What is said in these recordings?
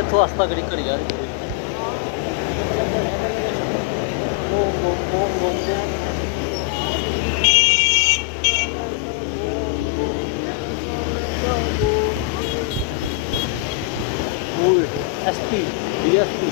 ਇੱਥੋਂ ਹਸਤਾ ਗੜੀ ਘੜੀ ਯਾਰ एसपी डीएसपी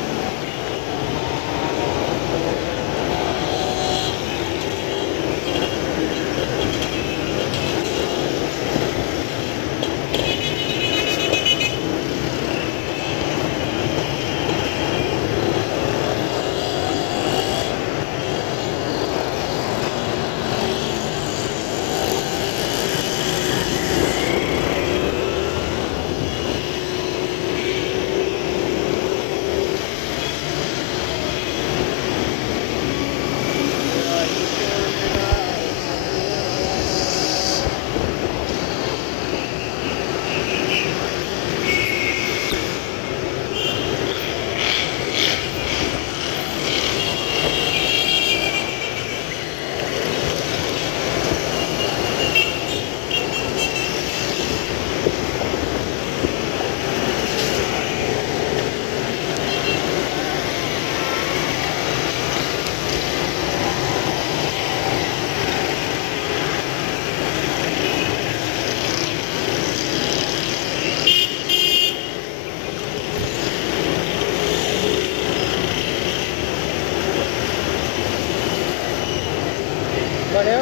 ਬਣਿਆ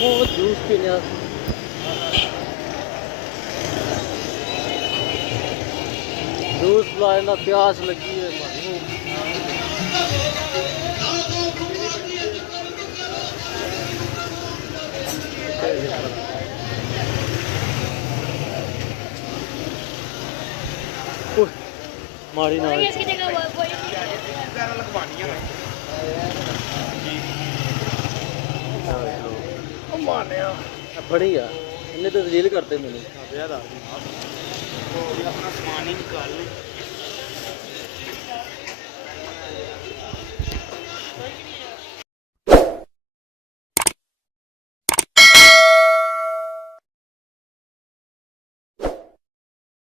ਉਹ ਜੂਸ ਪੀਣਾ ਜੂਸ ਲਾਉਣ ਦਾ ਪਿਆਸ ਲੱਗੀ ਹੈ ਮੈਨੂੰ ਮਾਰੀ ਨਾ ਮਾਰਿਆ ਬੜੀ ਆ ਇਹਨੇ ਤਾਂ ਦਲੀਲ ਕਰਤੇ ਮੈਨੂੰ ਆਪਣਾ ਸਮਾਨ ਹੀ ਨਿਕਾਲ